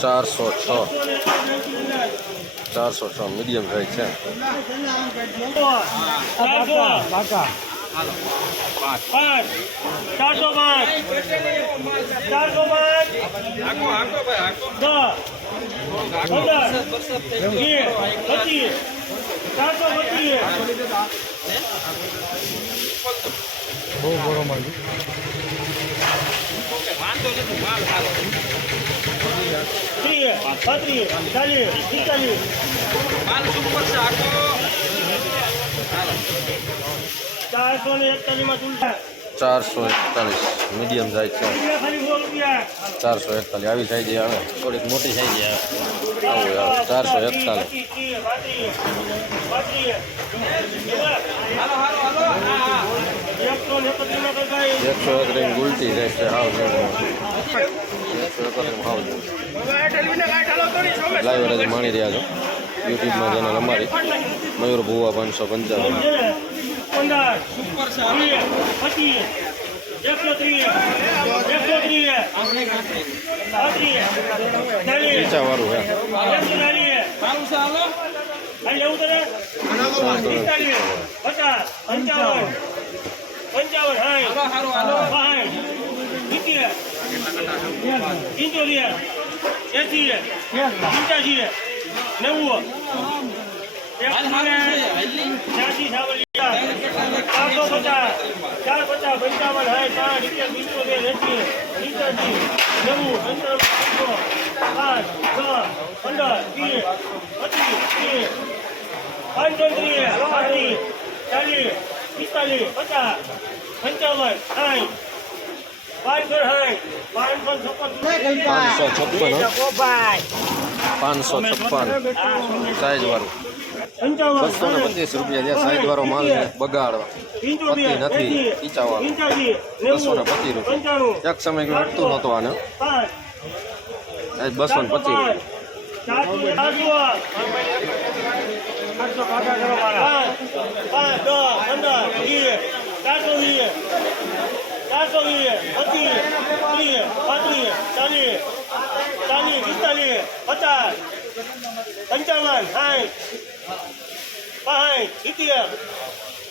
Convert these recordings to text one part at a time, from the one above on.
ચારસો છ ચારસો છ મીડિયમ સાઈઝ છે ચારસો પાંચ પચીસ બહુ ગરમ આવ્યું ચારસો ને એકતાલીસમાં ચૂંટા ચારસો એકતાલીસ. મીડિયમ સાઈઝ છે. ચારસો એકતાલીસ. આવી સાઈઝ આવે થોડીક મોટી સાઈઝ આવે આવું આવે ચારસો એકતાલીસ. એકસો એક કઈ ગુલટી રહે છે હાવ એકસો એકત્રીસ હાવ લાઈવ હજી માણી રહ્યા છો. યુટ્યુબમાં ચેનલ અમારી. મયુર ભુવા પાંચસો પંચાવન. પંદર વીસ પચીસ એકસો ત્રીસ એકસો ત્રીસ પાંત્રીસ ચાલીસ એકસો ચાલીસ જવું તને? પિસ્તાલીસ પચાસ પંચાવન પંચાવન સાઠ સિત્તેર પંચોતેર એસી પંચ્યાસી નેવું છ્યાસી સાવલિયા. ચારસો પચાસ. ચાર પચાસ પંચાવન સાઠ સાઠ સિત્તેર પંચોતેર એસી પંચ્યાસી નેવું પંચાવન પાંચસો પાંચ છ પંદર પચીસ ત્રીસ પાંચસો ત્રીસ પાંત્રીસ ચાલીસ પિસ્તાલીસ પચાસ પંચાવન સાઠ પાંચસો સાઠ પાંચસો છપ્પન. પાંચસો છપ્પન. પાંચસો છપ્પન. સાઈઝ વાળું બસો ને પચીસ રૂપિયા. જે સાઈઝ વાળો માલ છે બગાડવા. પતી નથી ઈચાવાનો બસો ને પચીસ રૂપિયા. એક સમય કોઈ હટતું નહોતું આને. આજ બસો ને પચીસ રૂપિયા. ચારસો વીસ. ચારસો વીસ. ચારસો વીસ. પચીસ. ત્રીસ. પાંત્રીસ ચાલીસ ચાલીસ પિસ્તાલીસ પચાસ પંચાવન સાઠ પાંચ, સિત્તેર,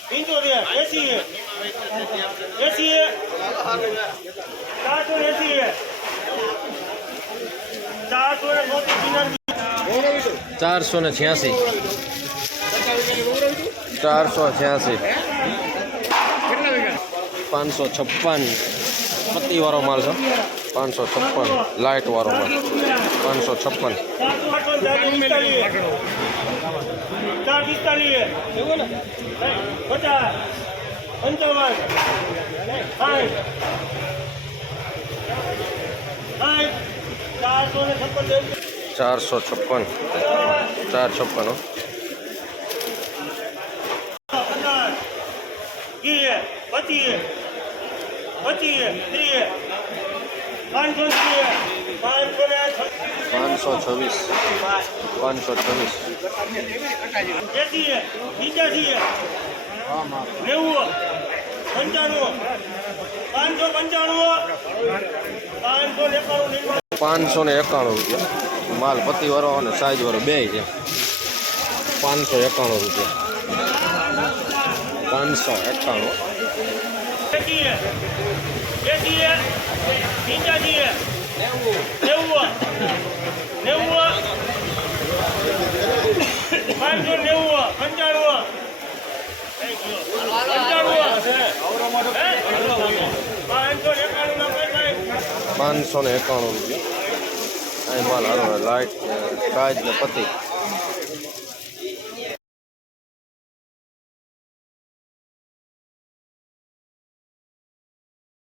પંચોતેર એસી એસી ચારસો એસી ચારસો ને છ્યાસી. ચારસો છ્યાસી. પાંચસો છપ્પન. પત્તી વાળો માલ છે. પાંચસો છપ્પન. લાઇટ વાળો માલ. પાંચસો છપ્પન ચારસો છપ્પન ચાર છપ્પન હો. પચાસ વીસ પચીસ ત્રીસ પાંચસો ને પાંચસો છવ્વીસ. પાંચસો છવ્વીસ. પાંચસો ને એકાણું રૂપિયા. માલ પતિ વાળો અને સાઈઝ વાળો બે છે. પાંચસો એકાણું રૂપિયા. પાંચસો એકાણું. પાંચસો ના એકાણું રૂપિયા. અહીં માલ સાઈઝ ને પતિ.